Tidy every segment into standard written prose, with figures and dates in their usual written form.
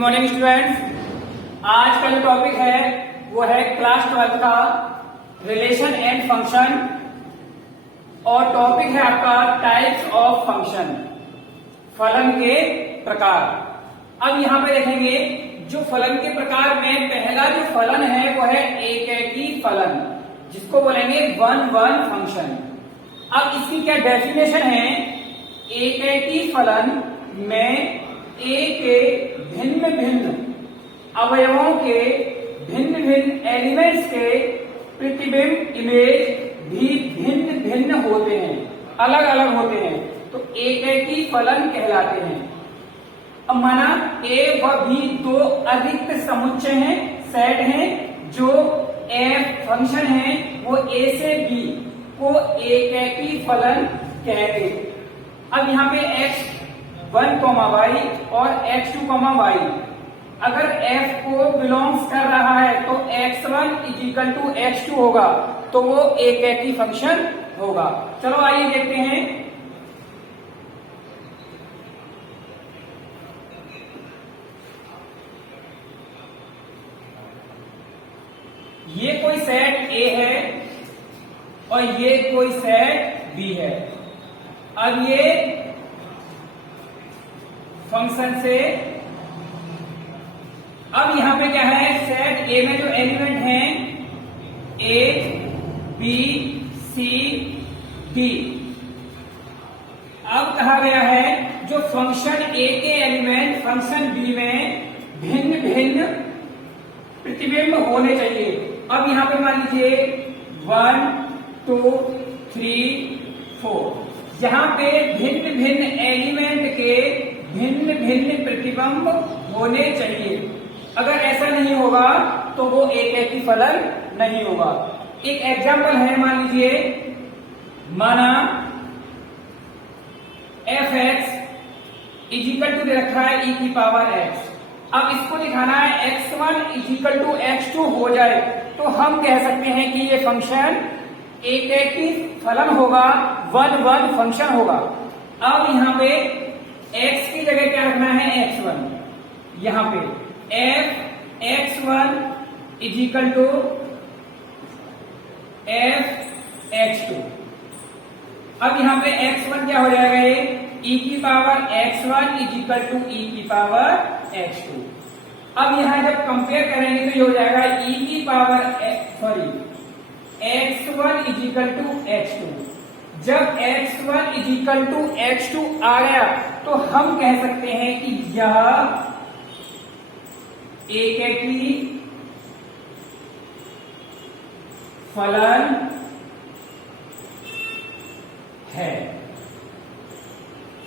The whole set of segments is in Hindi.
Morning students. आज का जो टॉपिक है वो है क्लास 12 का रिलेशन एंड फंक्शन और टॉपिक है आपका टाइप्स ऑफ फंक्शन, फलन के प्रकार। अब यहां पे देखेंगे जो फलन के प्रकार में पहला जो फलन है वो है एकैकी फलन, जिसको बोलेंगे वन वन फंक्शन। अब इसकी क्या डेफिनेशन है? एकैकी फलन में ए के भिन्न भिन्न अवयवों के भिन्न भिन्न एलिमेंट्स के प्रतिबिंब इमेज भी भिन्न भिन्न होते हैं, अलग अलग होते हैं, तो एकैकी फलन कहलाते हैं। अब माना ए व बी दो अधिक समुच्चय हैं, सेट हैं, जो एफ फंक्शन है वो ए से बी को एकैकी फलन कहते। अब यहाँ पे x1, y और x2, y अगर f को बिलोंग्स कर रहा है तो x1 इक्वल टू x2 होगा, तो वो एकैकी फंक्शन होगा। चलो आइए देखते हैं। ये कोई सेट A है और ये कोई सेट B है। अब ये फंक्शन से अब यहां पे क्या है, सेट A में जो एलिमेंट हैं A, B, C, D। अब कहा गया है जो फंक्शन A के एलिमेंट फंक्शन B में भिन्न भिन्न प्रतिबिंब होने चाहिए। अब यहां पे मान लीजिए 1, 2, 3, 4, यहां पे भिन्न भिन्न एलिमेंट के भिन्न भिन्न प्रतिबिंब होने चाहिए। अगर ऐसा नहीं होगा तो वो एकैकी फलन नहीं होगा। एक एग्जांपल है, मान लीजिए माना fx इक्वल टू दे रखा है e की पावर x। अब इसको दिखाना है x1 इक्वल टू x2 हो जाए तो हम कह सकते हैं कि ये फंक्शन एकैकी फलन होगा, वन वन फंक्शन होगा। अब यहाँ पे x की जगह क्या रखना है, x1। यहाँ पे f x1 equal to f x2। अब यहाँ पे x1 क्या हो जाएगा, ये e की power x1 equal to e की पावर x2। अब यहाँ जब कंपेयर करेंगे तो ये हो जाएगा e की power x1 equal to x2। जब x1 इक्वल टू x2 आ गया तो हम कह सकते हैं कि यह एकैकी फलन है,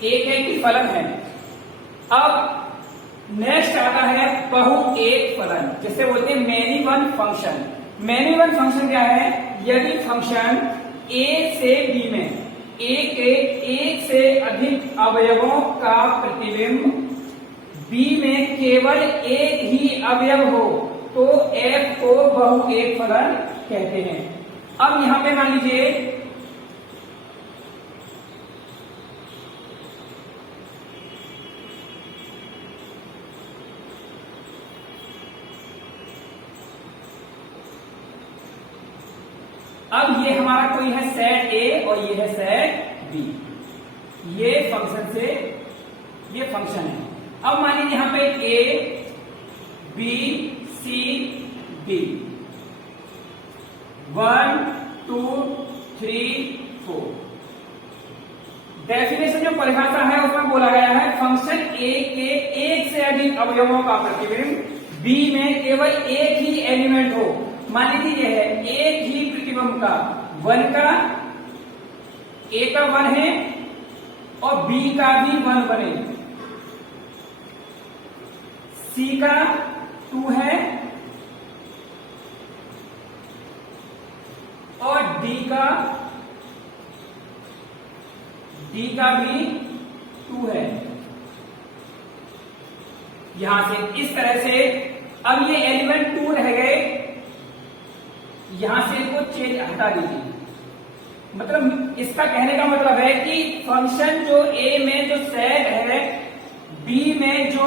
एकैकी फलन है। अब नेक्स्ट आता है बहु एक फलन, जिसे बोलते हैं many one function. Many one function क्या है? यदि फंक्शन A से B में एक से अधिक अवयवों का प्रतिबिंब B में केवल एक ही अवयव हो तो F को बहु एक फलन कहते हैं। अब यहां पे मान लीजिए अब ये हमारा कोई है सेट A और ये है सेट B। ये फंक्शन से ये फंक्शन है। अब मान लीजिए यहां पे A, B, C, D 1, 2, 3, 4। Definition जो परिभाषा है उसमें बोला गया है फंक्शन A के एक से अधिक अवयवों का प्रतिबिंब B में केवल एक ही एलिमेंट हो। मान लीजिए यह है एक ही प्रतिबिंब का 1 का A का 1 है और B का भी 1 बने, C का 2 है और D का भी 2 है। यहां से इस तरह से अब ये एलिमेंट 2 रह गए, यहां से इसको चेंज हटा दीजिए। मतलब इसका कहने का मतलब है कि फंक्शन जो A में जो सेट है B में जो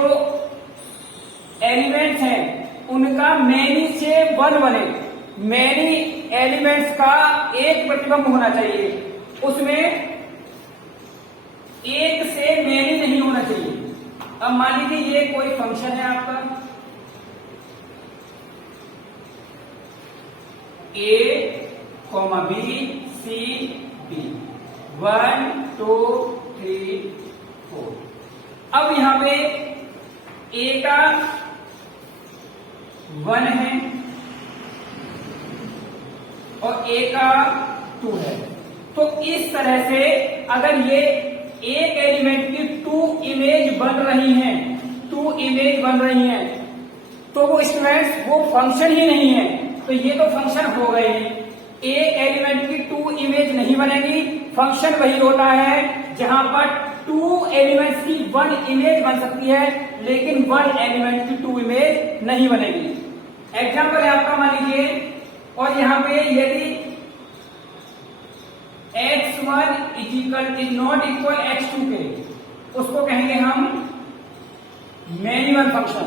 एलिमेंट्स हैं उनका मैनी से वन बने, मैनी एलिमेंट्स का एक प्रतिबिंब होना चाहिए, उसमें एक से मैनी नहीं होना चाहिए। अब मान लीजिए ये कोई फंक्शन है आपका ए कॉमा बी सी डी 1 2 3 4। अब यहां पे ए का 1 है और ए का 2 है। तो इस तरह से अगर ये एक एलिमेंट की 2 इमेज बन रही हैं, 2 इमेज बन रही हैं, तो वो स्टूडेंट्स वो फंक्शन ही नहीं है। तो ये तो फंक्शन हो गए, एक एलिमेंट की 2 इमेज नहीं बनेगी। फंक्शन वही होता है जहां पर 2 एलिमेंट्स की 1 इमेज बन सकती है, लेकिन 1 एलिमेंट की 2 इमेज नहीं बनेगी। एग्जाम्पल है आपका, मान लीजिए, और यहां पे यदि x1 is not equal x2 के, उसको कहेंगे हम मैन्युअल फंक्शन।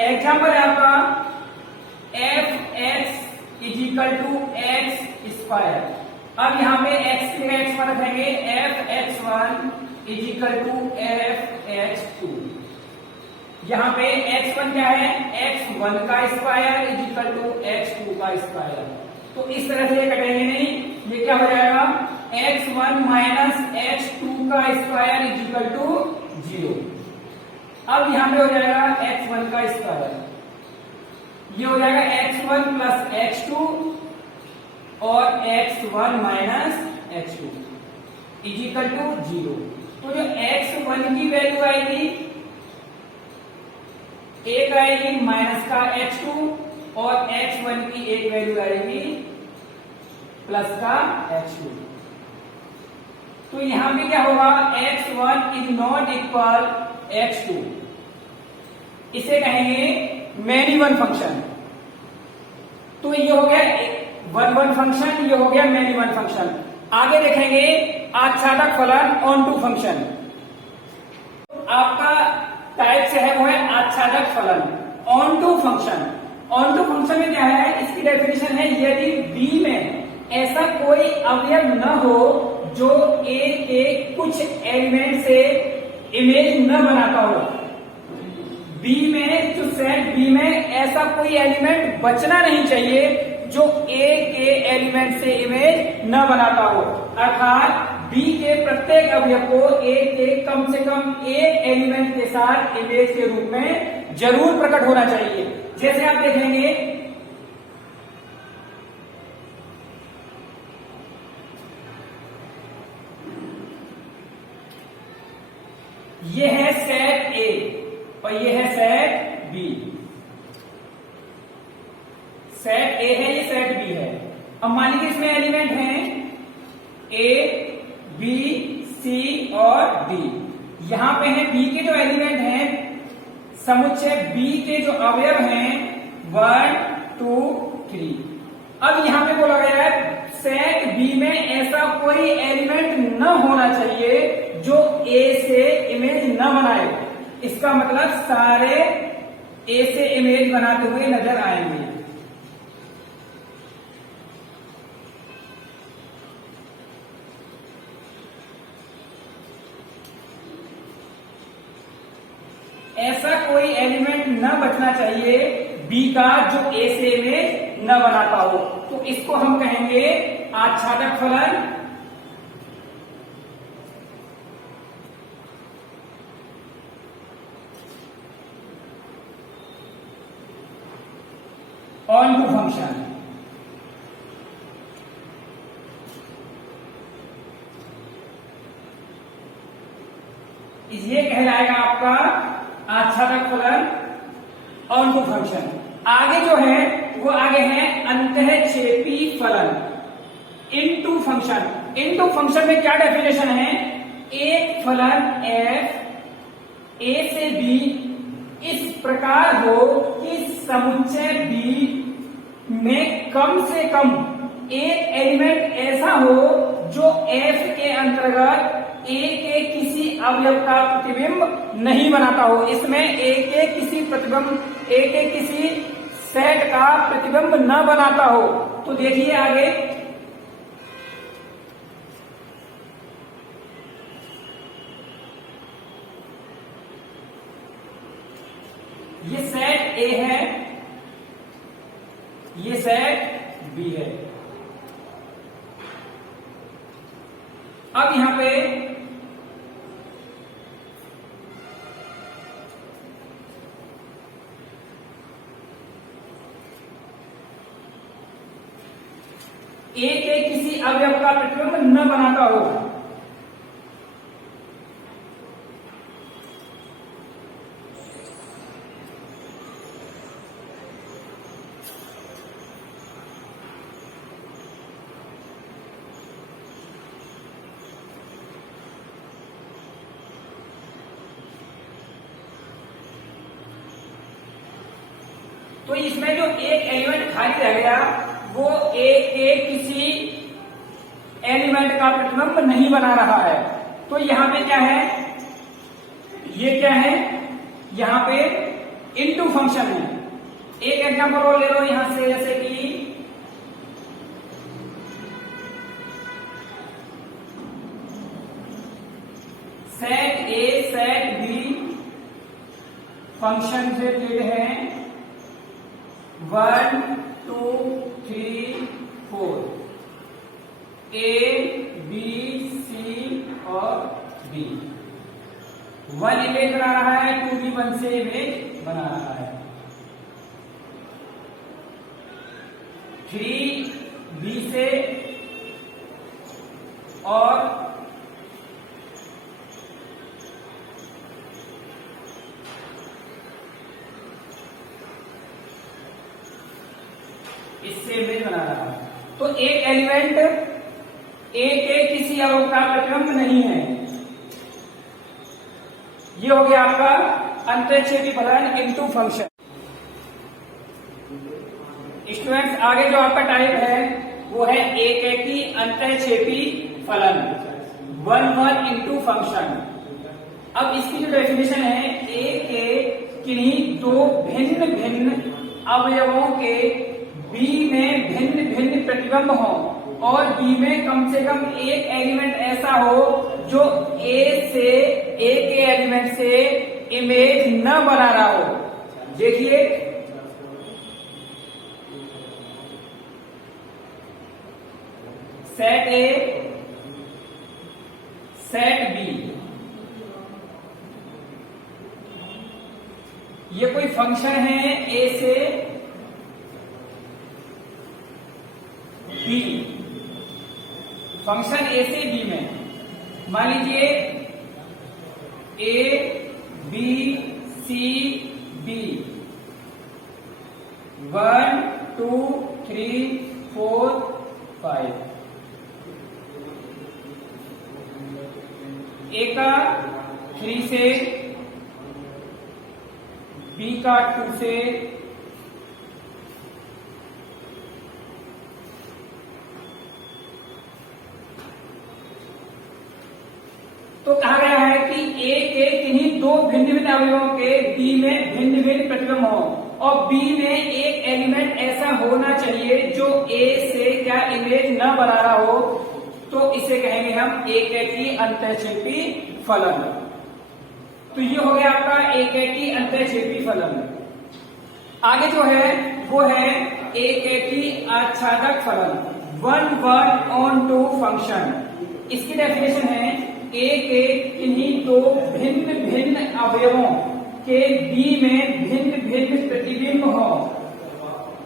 एग्जाम्पल है आपका f(x) is equal to x square. अब यहां पे x के x पर रखेंगे f(x1) is equal to f(x2)। यहां पे x1 क्या है, x1 का square is equal to x2 का स्क्वायर। तो इस तरह से ये कटेंगे नहीं, ये क्या हो जाएगा, x1 माइनस x2 का स्क्वायर इज इक्वल टू 0। अब यहां पे हो जाएगा x1 का स्क्वायर, ये हो जाएगा x1 प्लस x2 और x1 minus x2 is equal to 0। तो जो x1 की वैल्यू आएगी, एक आएगी माइनस का x2 और x1 की एक वैल्यू आएगी प्लस का x2। तो यहां भी क्या होगा, x1 is not equal x2, इसे कहेंगे मैनी वन फंक्शन। तो ये हो गया वन फंक्शन, ये हो गया मैनी वन फंक्शन। आगे देखेंगे आच्छादक फलन ऑन टू फंक्शन। आपका टाइप से है वो है आच्छादक फलन onto function. Onto function में क्या है, इसकी डेफिनेशन है, यदि बी में ऐसा कोई अवयव न हो जो ए के कुछ एलिमेंट से इमेज न बनाता हो। बी में, जो सेट बी में ऐसा कोई एलिमेंट बचना नहीं चाहिए जो ए के एलिमेंट से इमेज न बनाता हो। अर्थात बी के प्रत्येक अवयव को ए के कम से कम एक एलिमेंट के साथ इमेज के रूप में जरूर प्रकट होना चाहिए। जैसे आप देखेंगे, ये है सेट ए और ये है सेट बी। सेट ए है, ये सेट बी है। अब मान लीजिए इसमें एलिमेंट हैं ए बी सी और डी। यहां पे है बी के जो एलिमेंट हैं, समुच्चय बी के जो अवयव हैं 1 2 3। अब यहां पे बोला गया है सेट बी में ऐसा कोई एलिमेंट न होना चाहिए जो ए से इमेज न बनाए। इसका मतलब सारे ए से इमेज बनाते हुए नजर आएंगे। ऐसा कोई एलिमेंट न बचना चाहिए बी का जो ए से इमेज न बनाता हो। तो इसको हम कहेंगे आच्छादक फलन ऑन टू फंक्शन। ये कहलाएगा आपका आच्छादक फलन ऑन टू फंक्शन। आगे जो है वो आगे है अंतःक्षेपी फलन इनटू फंक्शन। इनटू फंक्शन में क्या डेफिनेशन है, एक फलन f ए से बी इस प्रकार हो कि समुच्चय बी में कम से कम एक एलिमेंट ऐसा हो जो f के अंतर्गत ए के किसी अवयव का प्रतिबिंब नहीं बनाता हो। इसमें ए के किसी सेट का प्रतिबिंब न बनाता हो। तो देखिए आगे, ये सेट ए है, ये सेट बी है। अब यहां पे ए के किसी अवयव का प्रतिबिंब न बनाता हो। तो इसमें जो एक एलिमेंट खाली रह गया वो ए के किसी एलिमेंट का प्रतिबिंब नहीं बना रहा है। तो यहां पे क्या है, ये क्या है, यहां पे इनटू फंक्शन है। एक एग्जांपल और ले लो यहां से, जैसे कि set A set B function से रिलेटेड है 1 2 3 4, ए बी सी और बी। 1 इमेज बना रहा है, 2 भी 1 से इमेज बना रहा है, 3 बी से और इससे इमेज बना रहा है। तो एक एलिमेंट ए के किसी अवयव का प्रतिबिंब नहीं है। ये हो गया आपका अंतःक्षेपी फलन इनटू फंक्शन। स्टूडेंट्स, आगे जो आपका टाइप है वो है एक की अंतःक्षेपी फलन 1 इनटू फंक्शन। अब इसकी जो डेफिनेशन है, ए के किन्हीं दो भिन्न भिन्न अवयवों के बी में भिन्न भिन्न प्रतिबिंब हो और बी में कम से कम एक एलिमेंट ऐसा हो जो ए के एलिमेंट से इमेज न बना रहा हो। देखिए, सेट ए सेट बी, ये कोई फंक्शन है ए से बी, फंक्शन ए से बी में मान लीजिए ए बी सी बी 1 2 3 4 5। ए का 3 से, बी का 2 से, तो कहा गया है कि ए के किन्हीं दो भिन्न भिन्न अवयवों के बी में भिन्न भिन्न प्रतिबिंब हो और बी में एक एलिमेंट ऐसा होना चाहिए जो ए से क्या इमेज न बना रहा हो। तो इसे कहेंगे हम एक की अंतःक्षेपी फलन। तो ये हो गया आपका एक की अंतःक्षेपी फलन। आगे जो है वो है एक की आच्छादक फलन 1 ऑन टू फंक्शन। इसकी डेफिनेशन है, ए के किन्हीं दो भिन्न भिन्न अवयवों के बी में भिन्न भिन्न प्रतिबिंब हो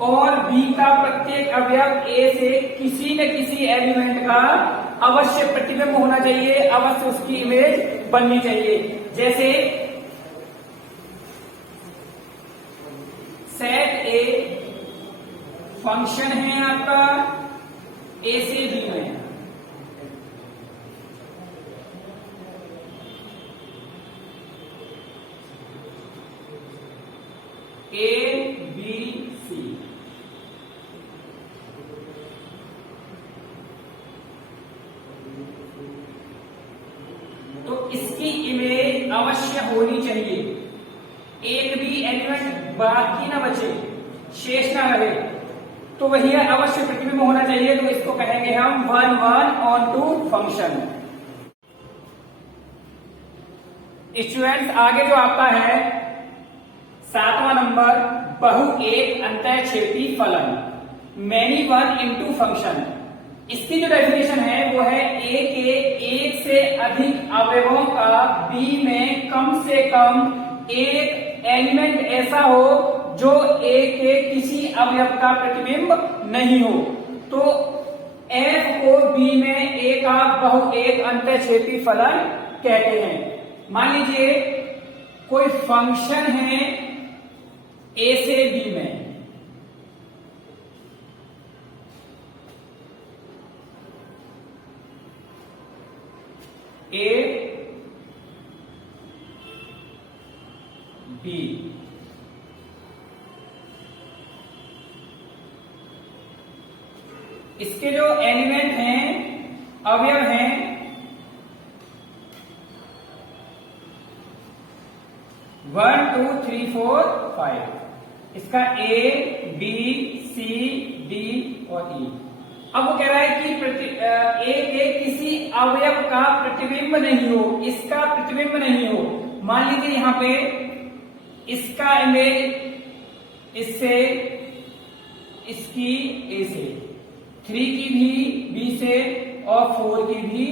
और बी का प्रत्येक अवयव ए से किसी न किसी एलिमेंट का अवश्य प्रतिबिंब होना चाहिए, अवश्य उसकी इमेज बननी चाहिए। जैसे सेट ए फंक्शन है आपका ए से बी में, ए बी सी, होनी चाहिए, एक भी एलिमेंट बाकी ना बचे, शेष ना रहे, तो वही है अवश्य प्रतिबिंब होना चाहिए। तो इसको कहेंगे हम 1 1 ऑन टू फंक्शन। स्टूडेंट्स आगे जो आपका है 7वां नंबर, बहु एक अंतःक्षेपी फलन, मैनी वन इनटू फंक्शन। इसकी जो डेफिनेशन है वो है ए के एक से अधिक अवयवों का बी में कम से कम एक एलिमेंट ऐसा हो जो ए के किसी अवयव का प्रतिबिंब नहीं हो। तो एफ को बी में ए का बहु एक अंतःक्षेपी फलन कहते हैं। मान लीजिए कोई फंक्शन है ए से बी में, ए बी, इसके जो एलिमेंट हैं, अवयव हैं, 1 2 3 4 5, इसका ए बी सी डी और ई। अब वो कह रहा है कि ए के किसी अवयव का प्रतिबिंब नहीं हो, इसका प्रतिबिंब नहीं हो। मान लीजिए यहां पे इसका इमेज इससे, इसकी ए से, 3 की भी बी से और 4 की भी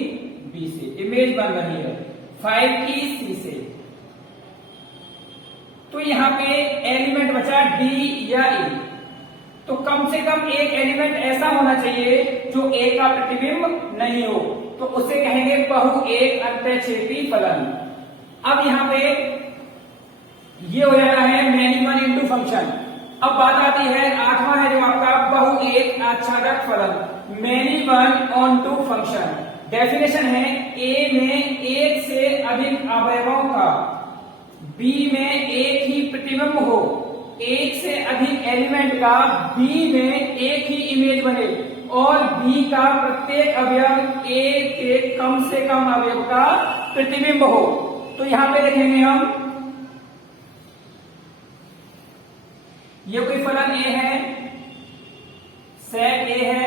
बी से इमेज बन रही है, 5 की सी से। तो यहां पे एलिमेंट बचा डी या ई, तो कम से कम एक एलिमेंट ऐसा होना चाहिए जो ए का प्रतिबिंब नहीं हो, तो उसे कहेंगे बहु एक अंतःक्षेपी फलन। अब यहां पे ये हो जाता है मैनी वन इनटू फंक्शन। अब बात आती है 8वां है जो आपका बहु एक आच्छादक फलन, many one onto function. Definition है ए में एक से अधिक अवयवों का बी में एक ही प्रतिबिंब हो, एक से अधिक एलिमेंट का बी में एक ही इमेज बने और बी का प्रत्येक अवयव ए के कम से कम अवयव का प्रतिबिंब हो। तो यहां पे देखेंगे हम, ये कोई फलन ए है, सेट ए है,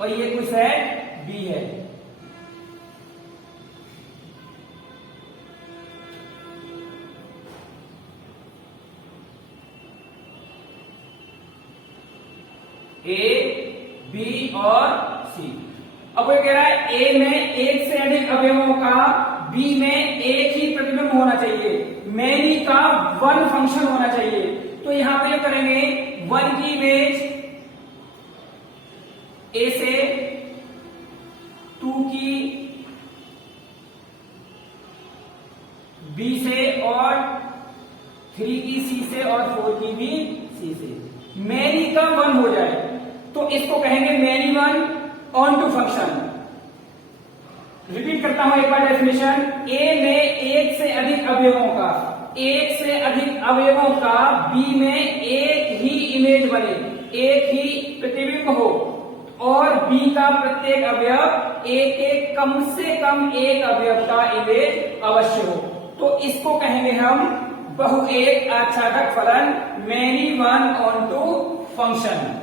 और ये कोई सेट बी है। ए बी और सी। अब वो कह रहा है ए में एक से अधिक अवयवों का बी में एक ही प्रतिबिंब होना चाहिए, मैनी का 1 फंक्शन होना चाहिए। तो यहां पे जो करेंगे 1 की इमेज ए से, 2 की बी से और 3 की सी से और 4 की भी सी से, मैनी का 1 हो जाए तो इसको कहेंगे many one onto function. Repeat करता हूं एक बार डेफिनेशन, ए में एक से अधिक अवयवों का, एक से अधिक अवयवों का बी में एक ही इमेज बने, एक ही प्रतिबिंब हो और बी का प्रत्येक अवयव ए के कम से कम एक अवयव का इमेज अवश्य हो। तो इसको कहेंगे हम बहु एक आच्छादक फलन, many one onto function.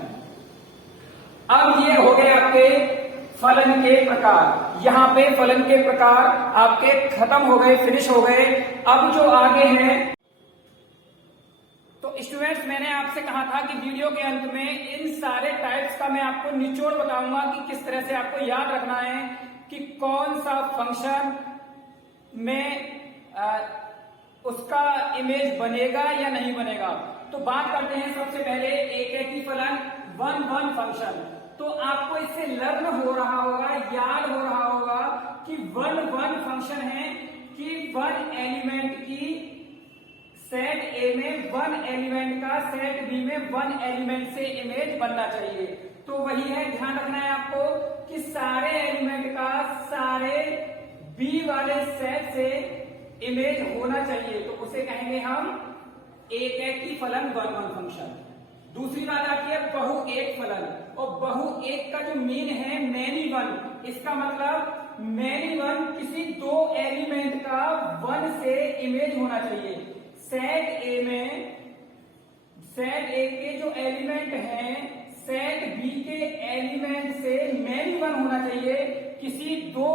अब ये हो गए आपके फलन के प्रकार। यहां पे फलन के प्रकार आपके खत्म हो गए, फिनिश हो गए। अब जो आगे हैं, तो स्टूडेंट्स मैंने आपसे कहा था कि वीडियो के अंत में इन सारे टाइप्स का मैं आपको निचोड़ बताऊंगा कि किस तरह से आपको याद रखना है कि कौन सा फंक्शन में उसका इमेज बनेगा या नहीं बनेगा। तो बात करते हैं सबसे पहले एक ही फलन 1 1 फंक्शन। तो आपको इससे लर्न हो रहा होगा, याद हो रहा होगा कि 1 1 फंक्शन है कि 1 एलिमेंट की सेट ए में 1 एलिमेंट का सेट बी में 1 एलिमेंट से इमेज बनना चाहिए। तो वही है, ध्यान रखना है आपको कि सारे एलिमेंट का सारे बी वाले सेट से इमेज होना चाहिए, तो उसे कहेंगे हम एक ही फलन 1 1 फंक्शन। दूसरी बात आती है बहु एक फलन, और बहु एक का जो मीन है मैनी वन, इसका मतलब मैनी वन, किसी दो एलिमेंट का वन से इमेज होना चाहिए। सेट ए के जो एलिमेंट हैं सेट बी के एलिमेंट से मैनी वन होना चाहिए, किसी दो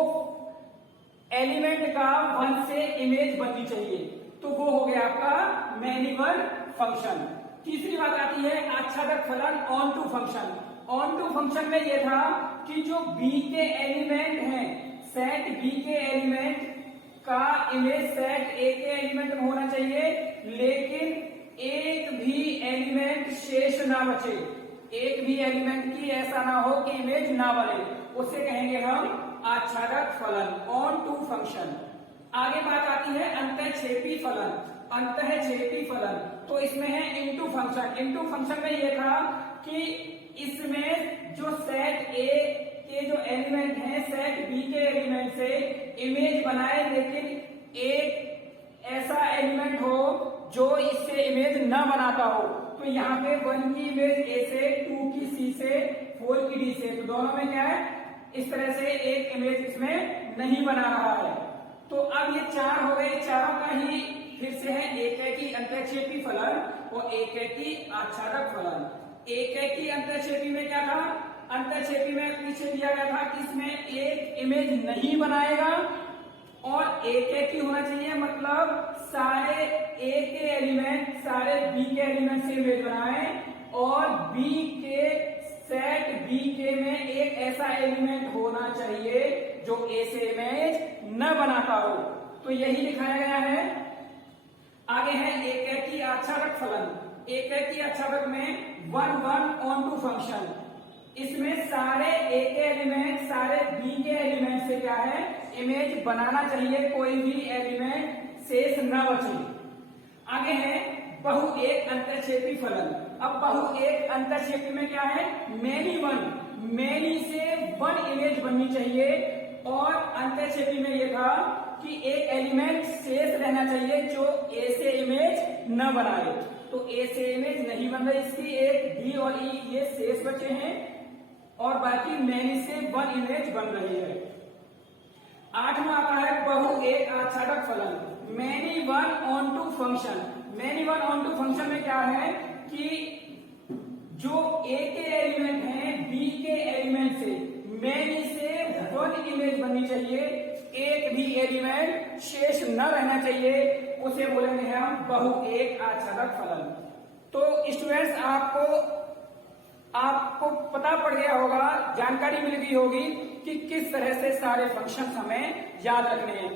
एलिमेंट का वन से इमेज बननी चाहिए, तो वो हो गया आपका मैनी वन फंक्शन। तीसरी बात आती है आच्छादक फलन onto function. Onto function में यह था कि जो बी के एलिमेंट हैं, सेट बी के एलिमेंट का इमेज सेट ए के एलिमेंट में होना चाहिए, लेकिन एक भी एलिमेंट शेष ना बचे, एक भी एलिमेंट की ऐसा ना हो कि इमेज ना बने, उसे कहेंगे हम आच्छादक फलन ऑन टू फंक्शन। आगे बात आती है अंतःक्षेपी फलन। अंतःक्षेपी फलन तो इसमें है इनटू फंक्शन। इनटू फंक्शन में यह था कि इसमें जो सेट ए के जो एलिमेंट हैं सेट बी के एलिमेंट से इमेज बनाए, लेकिन एक ऐसा एलिमेंट हो जो इससे इमेज न बनाता हो। तो यहाँ पे 1 की इमेज ए से, 2 की सी से, 4 की डी से, तो दोनों में क्या है, इस तरह से एक इमेज इसमें नहीं बना रहा है। तो अब ये 4 हो गए, चारों का ही फिर से है एक है कि अंतःक्षेपी फलन और एक है कि आच्छादक फलन। एक है कि अंतःक्षेपी में क्या था, अंतःक्षेपी में पीछे दिया गया था कि इसमें एक इमेज नहीं बनाएगा, और एक एक ही होना चाहिए, मतलब सारे ए के एलिमेंट सारे बी के एलिमेंट से इमेज बनाए, और बी के सेट बी के में एक ऐसा एलिमेंट होना चाहिए जो ए से इमेज न बनाता हो। तो यही दिखाया गया है। आगे है एक है कि आच्छादक फलन। एक है कि आच्छादक में 1 1 ऑन टू फंक्शन। इसमें सारे ए के एलिमेंट सारे बी के एलिमेंट से क्या है, इमेज बनाना चाहिए, कोई भी एलिमेंट शेष न बचे। आगे है बहु एक अंतःक्षेपी फलन। अब बहु एक अंतःक्षेपी में क्या है, मैनी वन, मैनी से 1 इमेज बननी चाहिए, और अंतःक्षेपी में यह था कि एक एलिमेंट शेष रहना चाहिए जो ए से इमेज न बनाए। तो ए से इमेज नहीं बन रही इसकी, एक डी और ई ये शेष बचे हैं, और बाकी मैनी से 1 इमेज बन रही है। 8वां आता है बहु एक आच्छादक फलन, many one onto function. Many one onto function में क्या है कि जो ए के एलिमेंट हैं बी के एलिमेंट से मैनी से 1 इमेज बननी चाहिए, एक भी एलिमेंट शेष न रहना चाहिए, उसे बोलेंगे हम बहु एक आच्छादक फलन। तो स्टूडेंट्स आपको पता पड़ गया होगा, जानकारी मिल गई होगी कि किस तरह से सारे फंक्शन हमें याद रखने हैं।